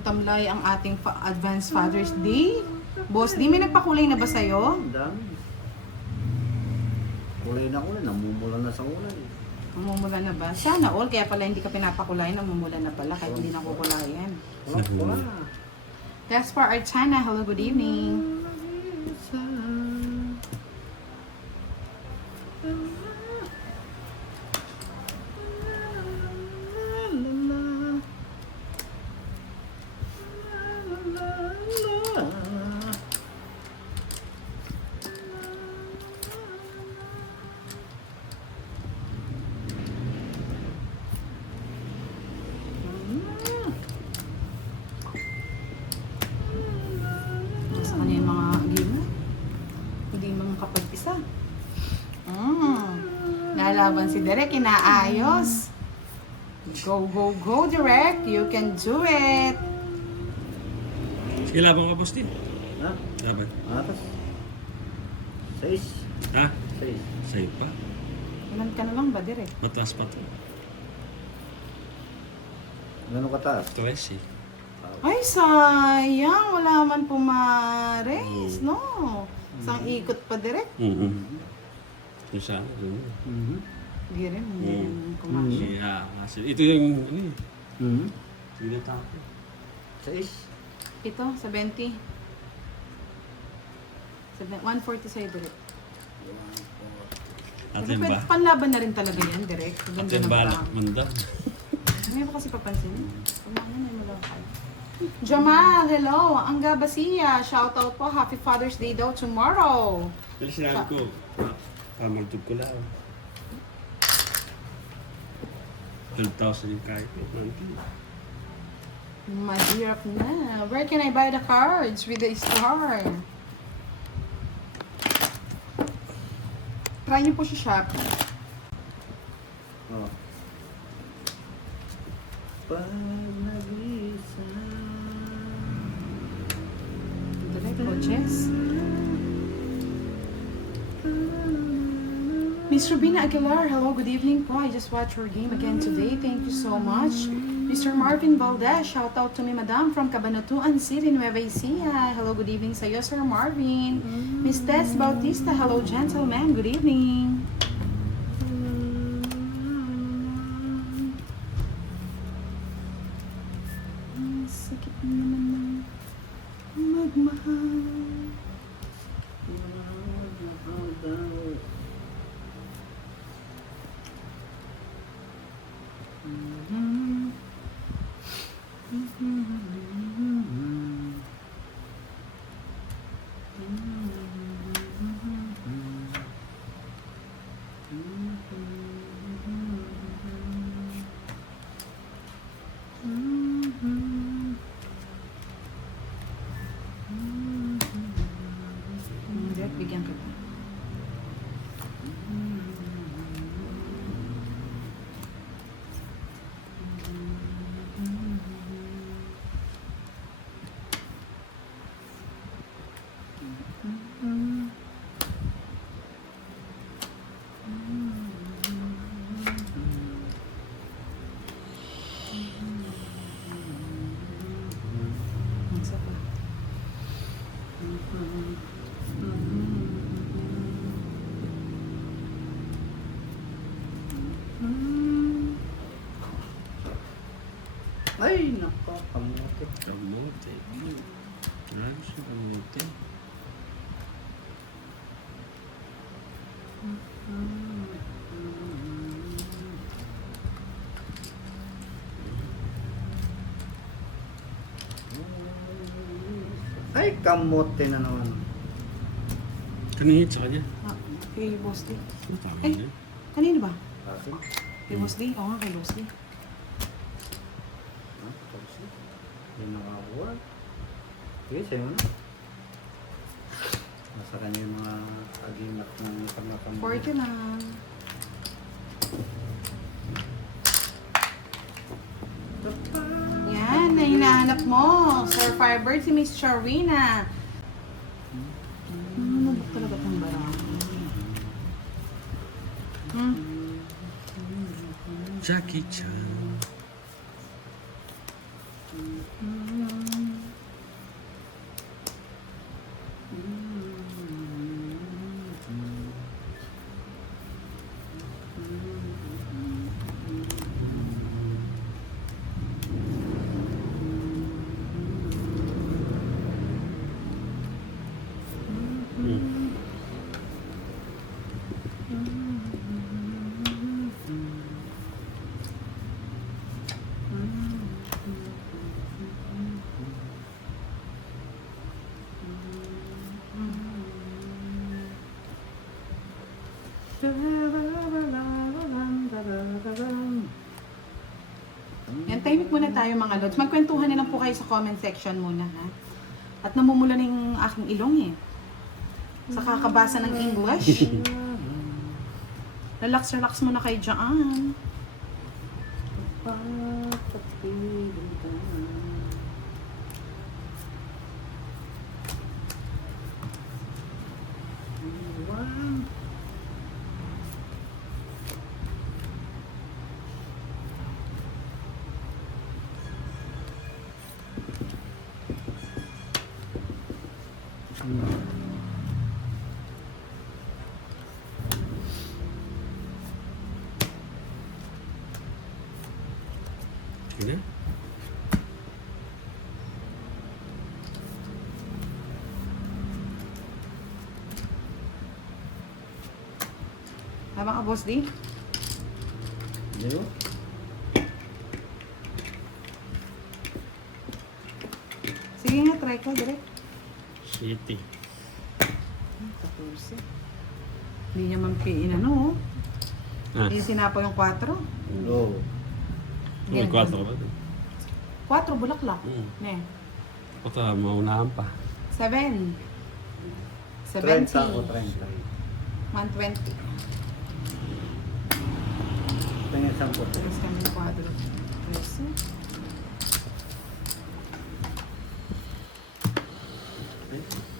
Matamlay ang ating Advanced Father's Day. Boss, di may nagpakulay na ba sa'yo? Ang dami. Kulay na kulay, namumula na sa ulan. Namumula na ba? Sana all, kaya pala hindi ka pinapakulay, namumula na pala, kahit hindi nakukulayan. Wala. That's for Archana. Hello, good evening. Sa kanya yung mga game. Hindi mga kapag-isa. Nalaban si Derek, inaayos. Go, go, go, Derek. You can do it. Sige, laban ka, boss din. Ha? Laban. Atas. 6. Ha? 6. Sa'yo pa. Ilan ka na lang ba, Derek? Mataas pa to. Gano'ng kataas? 13. Ay, sayang. Wala man pumares, no? Isang ikot pa, Derek. Yung sana, yun. Hindi rin, hindi rin kumasya. Yeah, kasi ito yung, ano eh. Tinatake. 6. Ito, 70. 140 sa'yo, Derek. At Pero yung pwede, ba? panlaban na rin talaga yan, Derek. At Ganda yung ng balak bang. manda. Hindi mo kasi papansin. Kumana na yung malakay. Jamal, hello. Angga Basia, shoutout po. Happy Father's Day daw tomorrow. Pero sinabi ko, pamagtog ko lang. 12,000 yung kahit. Mahirap na. Where can I buy the cards with the star? Try niyo po sa shop. Oh. Pag nag-isa. Direct coaches. Miss Rubina Aguilar, hello, good evening po. I just watched your game again today. Thank you so much. Mr. Marvin Valdez, shout out to me, Madam, from Cabanatuan City, Nueva Ecija. Hello, good evening sa iyo, Sir Marvin. Miss Tess Bautista, hello, gentlemen, good evening. Sakit naman ng magmahal. Direct, bigyan kita. Isa pa. Ay, nako, kamote. Kamote. Marami siya kamote. Ay, kamote na naman. Kanina sa kanya. Ah, kay Boss D. Tama Ay. na. Kanino ba? Kasi, Kay Boss D? Oo nga, kay Boss D. kasi, hindi nakakuha. Sige, sa'yo na. Nasa kanya yung mga agimat ng pagkakamot. 40 lang. Yan, na hinahanap mo. Sir Firebird, si Miss Charina. Ano ba talaga itong barang? Jackie Chan. Yan, tahimik muna tayo mga lods. Magkwentuhan na lang po kayo sa comment section muna, ha? At namumula na yung aking ilong, eh. Sa kakabasa ng English. Relax muna kayo dyan. Hindi? Tama ka, Boss D? Hindi ko. Sige nga, try ko, direct. City. 14. Hindi niya man inano, oh. Ah. Hindi sinapaw yung 4. Go. May 4 ba? 4, bulaklak. Ne. Baka maunahan pa. 7. 30 70. ako, 30. 120. Tingin 10. Tapos kami yung 4. 13.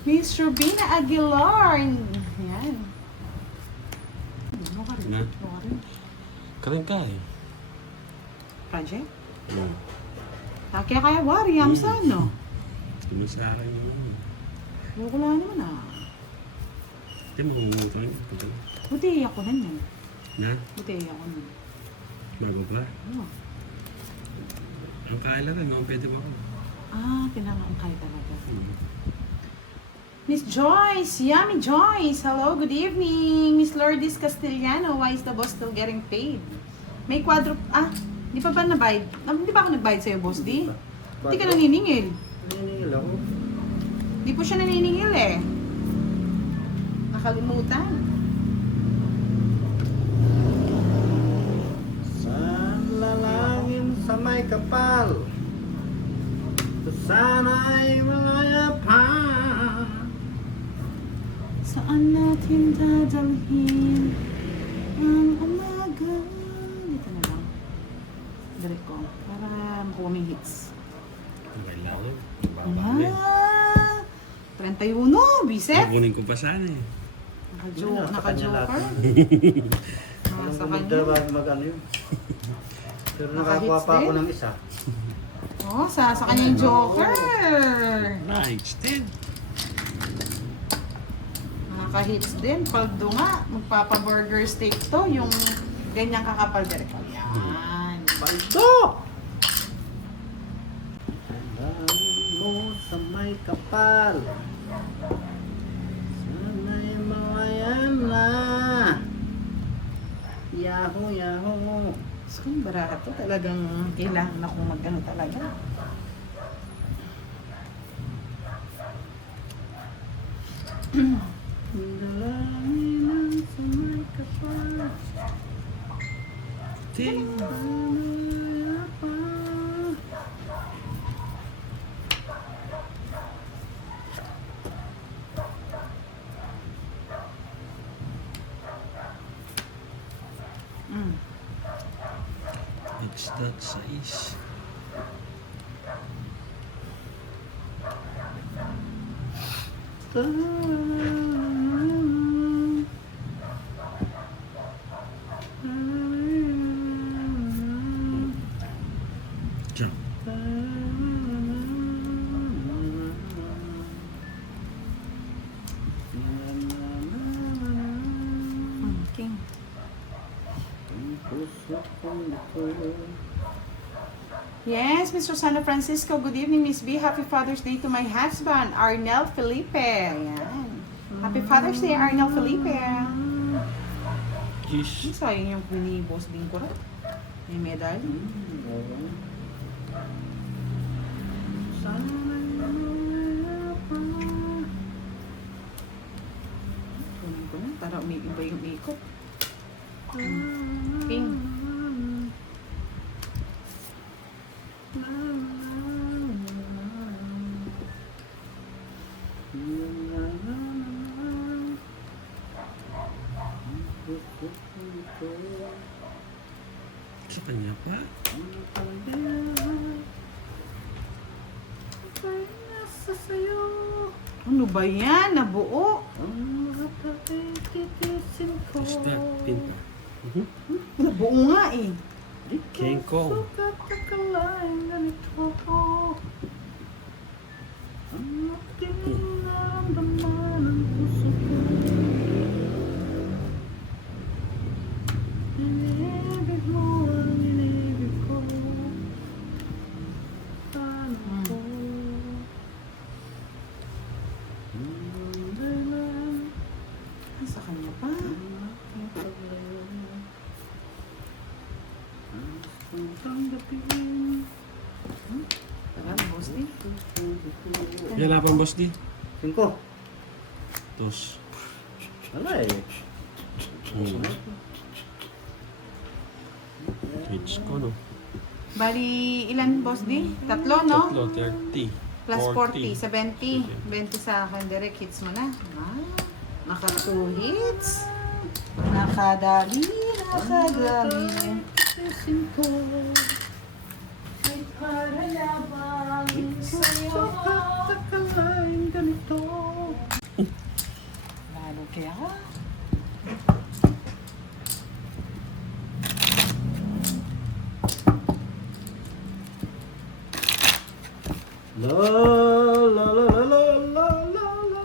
Miss Rubina Aguilar. Yan. Ano ka rin? Na? Ano ka rin? Karin ka eh. Project? Hmm. Kaya wari, Yamsa, no? Hindi sa akin yung Wala naman, ah. Hindi mo mumutuan. Buti ako na yan. Na? Buti ako na. Bago pa. Oh. Ang kailangan, no? Pwede ba ako? Ah, pinakaangkay talaga. Hmm. Miss Joyce, Yummy Joyce. Hello, good evening. Miss Lourdes Castellano, why is the boss still getting paid? May di pa ba nabayad? Hindi ba ako nagbayad sa'yo, boss D? Hindi ka naniningil. Naniningil ako. Di po siya naniningil eh. Nakalimutan. Saan lalangin sa may kapal? Sana'y malaya pa. Saan natin dadalhin ang umaga? Dito na lang. Direct ko. Para makuha may hits. Ang kailangan. Babalik. Ah! 31, biset! Kukunin ko pa sana eh. Naka-joker. Alam Nasa ko kanya. mag-ano yun. Pero nakakuha Naka-hits pa ako din? ng isa. Oh, sa kanya yung joker. Right, still. Nakaka-hits din. Paldo nga. Magpapa-burger steak to. Yung ganyang kakapal direct. Yan. Baldo! Lalangin mo sa may kapal. Sana'y malaya na. Yahoo, yahoo. So, kung baraha to, talagang kailangan akong mag-ano talaga. Dalangin sa may kapal. Ting. Malaya pa. Mm. It's that size. Jump. King. Yes, Mr. Santa Francisco. Good evening, Miss B. Happy Father's Day to my husband, Arnel Felipe. Ayan. Happy Father's Day, Arnel Felipe. Jeez. Sayang yung binibos din ko rin. May medal. Kunin ko na para umiiba yung ikot. King. Sa kanya pa? Ano ba yan? Nabuo. Is that pin? Nabuo nga eh. King Kong. Sa kanya pa. Tagal, boss din. Yan lang pang boss di. 5. Tos. Wala eh. Kids ko no. Bali, ilan boss di? Tatlo, no? Tatlo, 30. Plus 40, 70. 20 sa akin, direct hits mo na. Ah, naka 2 hits. Nakadali, nakadali. Para labang sa'yo. Lalo kaya ka. La la la la la la la la.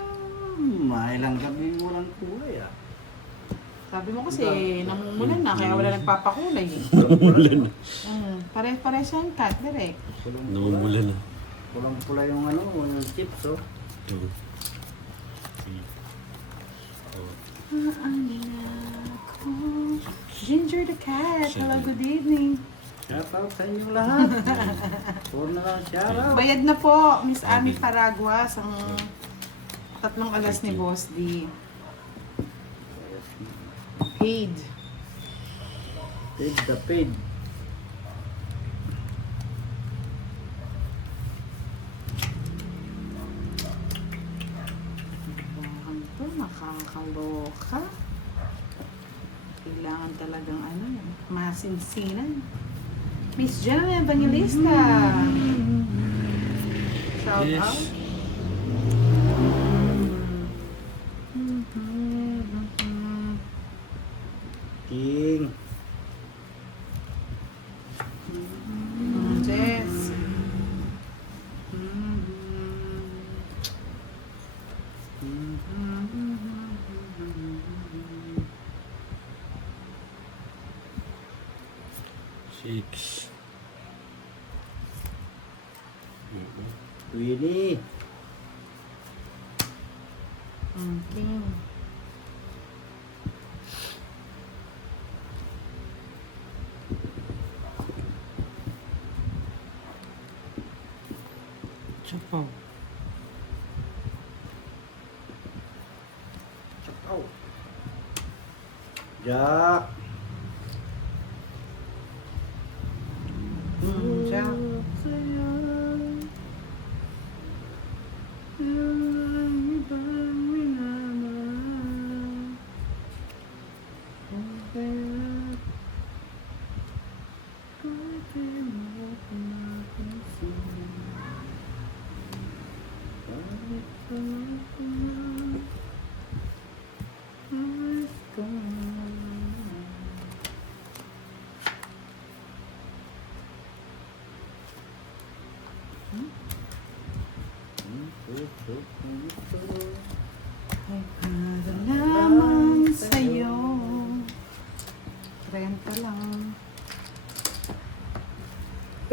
Mailang gabi walang kulay ah. Sabi mo kasi namumulan na, kaya wala nagpapakulay eh. Namumulan na. Pare-pare siyang cut, direct. Namumulan na. Kulang pula yung ano, yung chips oh. 2, 3, 4. Ginger the cat. Hello, good evening. Shout out sa inyong lahat. Puro na lang shout out. Bayad na po, Miss Ami Paraguas, ang 3 alas ni Boss D. Paid. Paid the paid. Bahan to, nakakaloka. Kailangan talagang ano, masinsinan. Miss Jen Evangelista. Shout Yes. out. King. Jess. Six. Winnie. Okay. Chapaw. Shout out. Jack. Jack. Ay, para lamang sa'yo. 30 lang.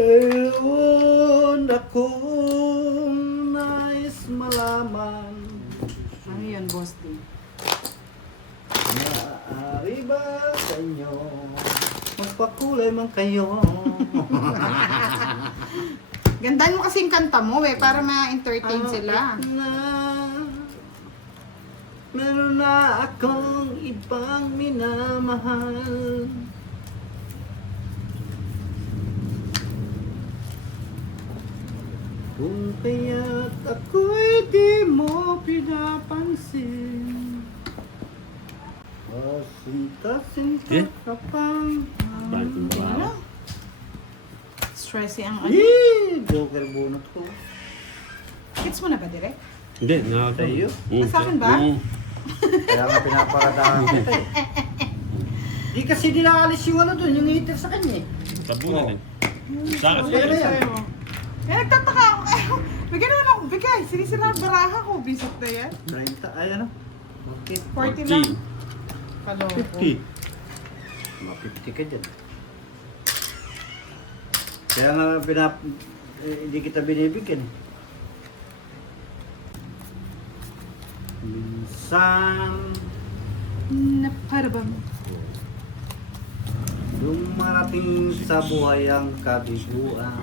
Ayun akong nais malaman. Ano yun, Boss D? Maaari ba sa inyo magpakulay man kayo? Gandaan mo kasi yung kanta mo para ma-entertain sila. Na, meron na akong ibang minamahal. Kung kaya't ako'y di mo pinapansin, sinta-sinta Eh? ka pang Bagong Ano? bawa. Stressy ang ano. Joker bunot ko. Gets mo na ba, direct? Hindi, nakaka. Sa'yo? Sa akin ba? Kaya nga pinaparadahan kita eh. Di kasi dinaalis yung ano dun, yung heater sa kanya eh. Tabunan eh. Sa akin, Sa'yo na sa'yo. yan. Eh, nagtataka ako. Bigyan na naman ako bigay. Sinisira ang baraha ko. Bisot na yan. 30, ay ano? Okay. 40 lang. Kaloko. 50. Mga 50 ka dyan. Kaya nga hindi kita binibigyan. Minsan, Na para bang? dumarating sa buhay ang kabiguan,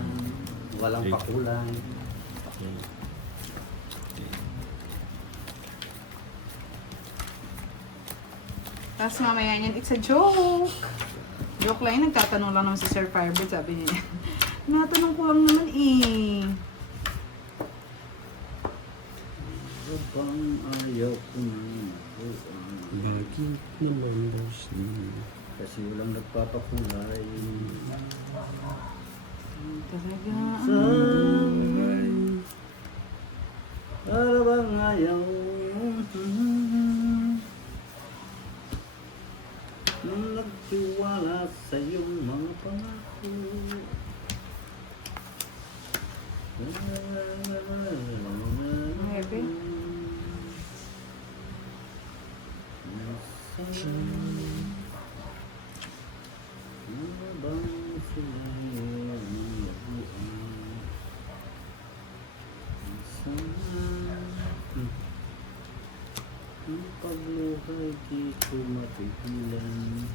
walang pakulay. Tapos mamaya niyan, it's a joke. Joke lang yun. Nagtatanong lang naman si Sir Firebird. Sabi niya, natanong ko lang naman eh. Bang ayaw ko na mabuhan. Bakit naman daw siya? Kasi walang nagpapakulay. Talaga. Sana'y para bang ayaw nung nagtiwala sa iyong mga pangako. Heavy. Ang pagluhay di ko mapigilan.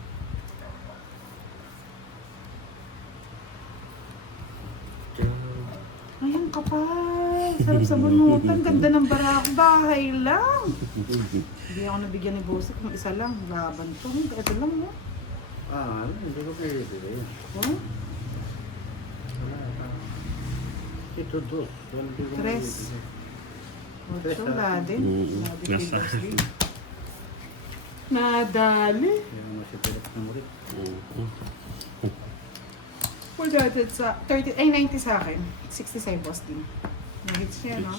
Ay, ang kapal. Sarap sa bunutan. Ganda ng barak. Bahay lang. Hindi ako nabigyan ni Bosik. Kung isa lang. Laban to. Ito lang mo. Hindi ko pwede rin. Oh? Ito dos. Tres. Ocho, ladin. Nasa. Nadali. Kaya masipilip ng ulit. Wala dyan sa 30, ay 90 sa akin. 60 boss din. Nagits siya, no?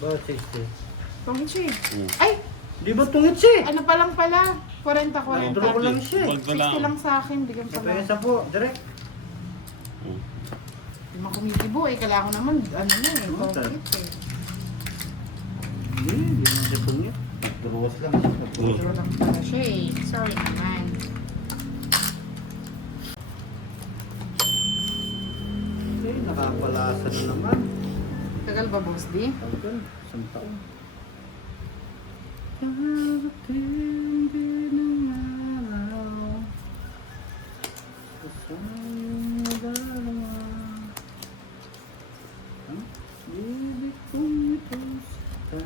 Bakit 60? Tungit siya eh. Ay! Di ba tungit siya? Ano pa lang pala? 40. Draw ko lang siya. 60 lang sa akin. Bigyan pa Kaya lang. sa po, direct. Hindi man kumitibo eh. Kala ko naman, ano na eh. Tungit eh. Hindi naman siya tungit. Drawas lang. Draw lang pala siya eh. Sorry naman. Nakapalasa na naman. Tagal ba, boss D? Tagal, isang taon. Darating din ang araw, kasama dalawa. Ang ibig kong ito sa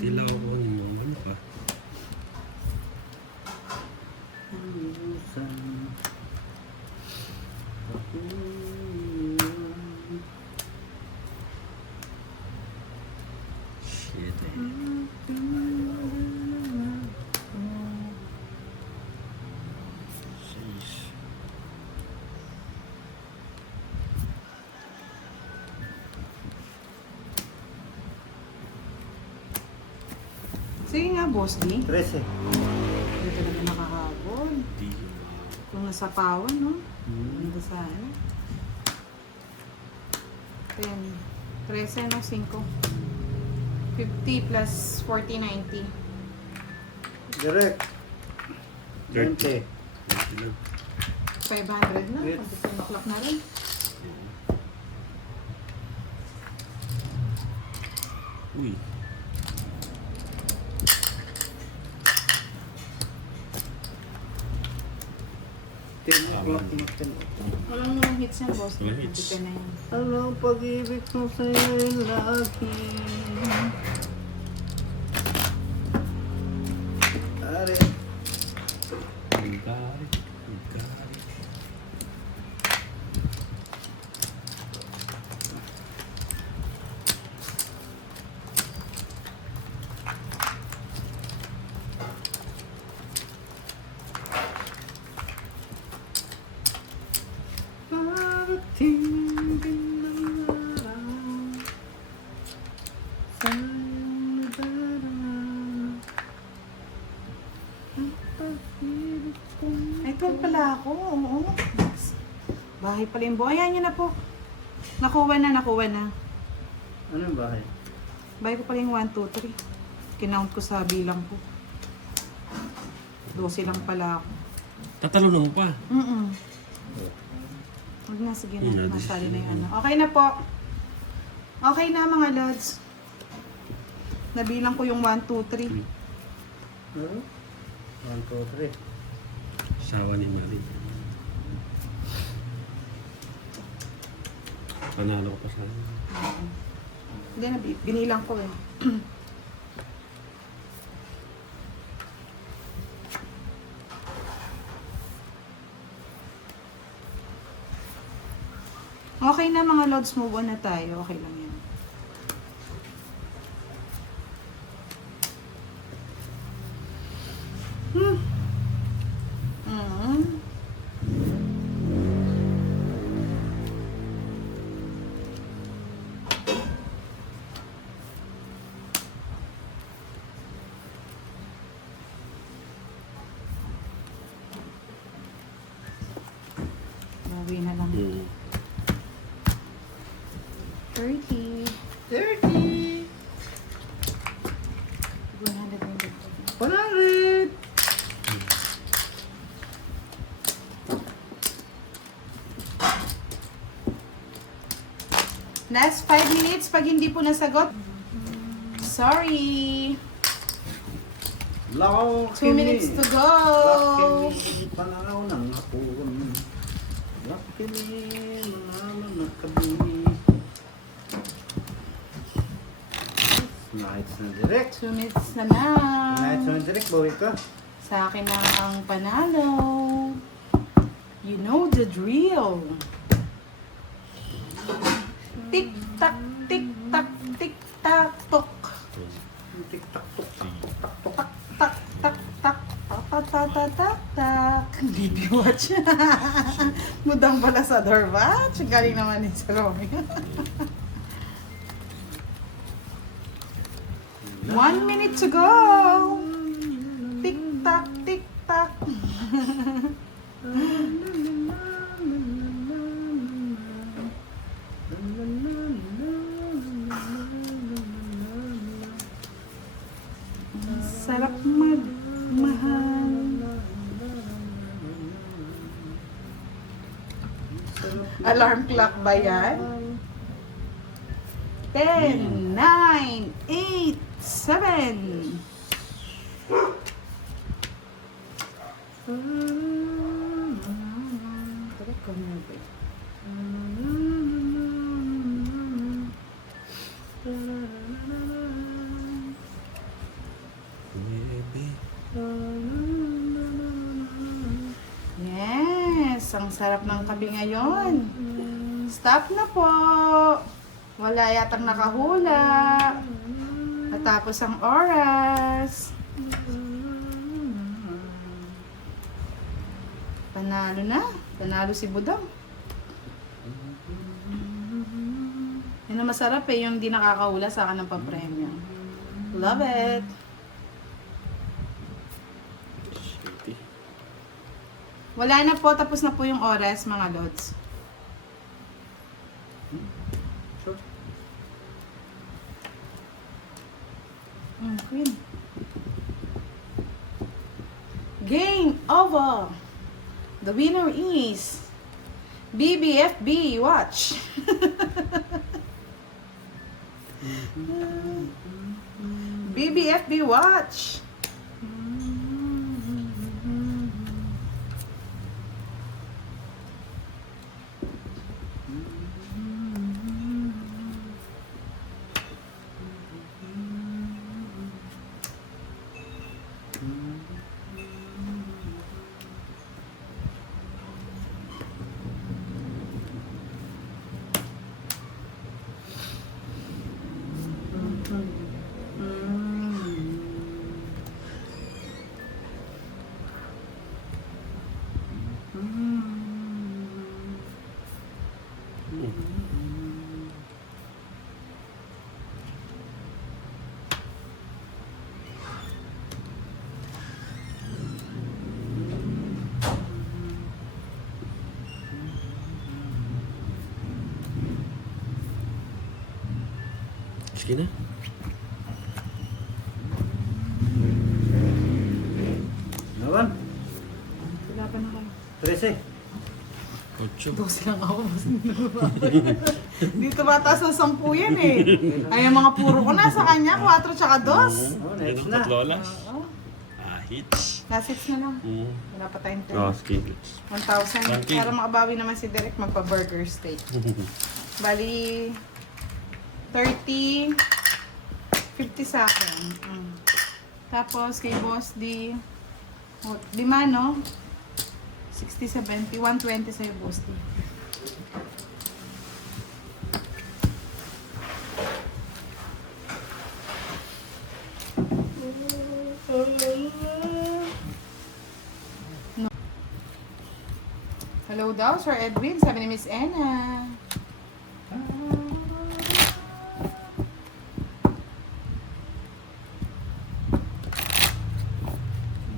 Tilaw ko yung ano pa. Shit eh. Sheesh. Sige nga, boss D. 13. Hindi talaga nakakabol. Di. Kung nasa pawan, no? Hmm. Ano sa ano? 10. 13, no? 5. 50 plus 40, 90. Direct. 20. 500 na. Wait. Pag 10 o'clock na rin. Uy. Walang naman hits yan, boss. Walang hits. Hindi ka na yan. Alam pag-ibig mo sa'yo'y lagi. Are. Magkari. Magkari. Parating din ang araw sa iyong nadarama. Ang pag-ibig kong Ay, 12 pala ako. Oo. Bahay pala yung buhay. Ayan, yun na po. Nakuha na, nakuha na. Ano yung bahay? Bahay ko pala yung 1, 2, 3. Kinount ko sa bilang ko. 12 lang pala ako. Tatalo na mo pa. Huwag na, sige Yun na. na, Masali na yung ano. Okay na po. Okay na mga lads. Nabilang ko yung 1, 2, 3. Ano? 1, 2, 3. Sawa ni Marie. Panalo ko pa sa akin. Hindi na, binilang ko eh. Okay na mga lods, move on na tayo. Okay lang yan. Mm. Bawi na lang. 30. 30! 100. 100! Last 5 minutes pag hindi po nasagot. Sorry. 2 minutes to go. Lucky me, pananaw ng hapon. Lucky me, manalo na kami. Nights na direct. 2 minutes na lang. Nights na direct, bawi ka. Sa akin na ang panalo. You know the drill. Tik-tak, tik-tak, tik-tak, tok. Tik-tak, tuk, tak, tak, tuk. Tak, tak, tak, tak, tak, tak, tak, tak, tak. Baby watch. Mudang pala sa door watch. Galing naman din sa Romeo. 1 minute to go. Tik-tak, tik-tak. Sarap magmahal. Alarm clock ba yan? 10, 9, 8, 7. Yes, ang sarap ng kape ngayon. Stop na po. Wala yatang nakahula. Natapos ang oras. Panalo na. Panalo si Budang. Yan ang masarap eh, yung di nakakahula sa akin ng papremyo. Love it. Wala na po, tapos na po yung oras, mga lods. Sure. Queen. Game over. The winner is BBFB. Watch. BBFB, watch. Sige na. Laban. Wala pa na kayo. 13. 8. 12 lang ako. Dito mataas ng 10 yan eh. Ay, ang mga puro ko na sa kanya. 4 tsaka 2. Oh, Yan next ang na. tatlo alas. Oh, Hits. last 6 na lang. Wala pa tayong 10. Oh, sige. 1,000. Okay. Para makabawi naman si Derek magpa-burger steak. Bali, 30, 50 sa akin. Tapos kay Boss D, 5 no? 60, 70, 120 sa'yo, Boss D. No. Hello daw, Sir Edwin. Sabi ni Miss Anna.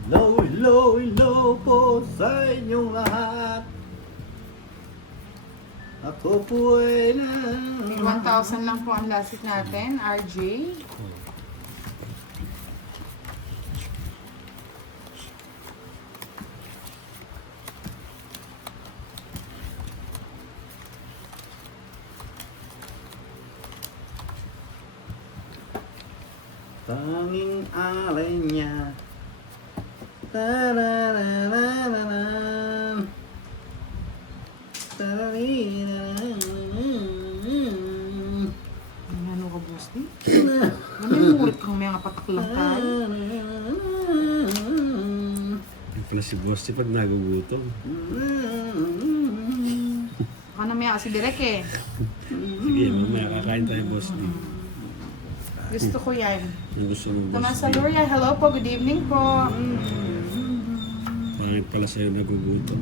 Hello, hello, hello po sa inyong lahat. Ako po ay May 1,000 lang po ang lasit natin, RJ. tanging alay niya. Tarararararam. Tarariraram. Ano ka, Boss D? Ano yung murit kang mga pataklang tayo? Yung pala si Boss pag nagugutom. Baka namaya kasi Derek eh. Sige, mamaya kakain tayo, Boss D. Gusto ko yan. Yung gusto mo, Boss Tomas D. Saluria, hello po, good evening po. Pangit pala sa'yo nagugutom.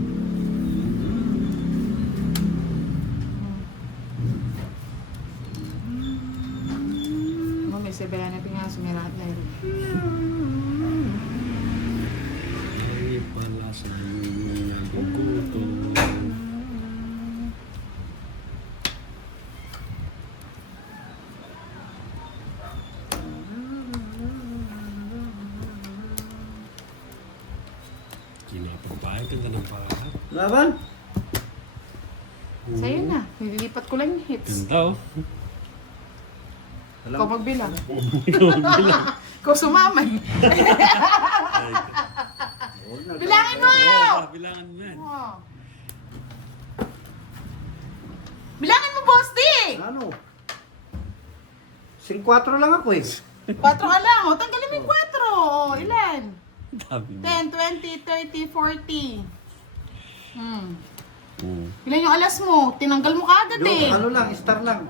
May sebela na pinga, sumirat na yun. Ay, pala sa'yo nagugutom. Kinapagpahay ka na ng parang. Laban? Sa'yo na, nililipat ko lang yung hits. Ganda oh. Ikaw magbilang. Ikaw sumamay. Bilangin mo! Bilangan mo yan. Oh. Bilangin mo, Boss D! Ano? 5-4 lang ako eh. 4 ka lang. O, tanggalin mo yung 4. O, ilan? Dami mo. 10, 20, 30, 40. Mm. Ilan yung alas mo? Tinanggal mo kaagad Yung eh. ano lang, star lang.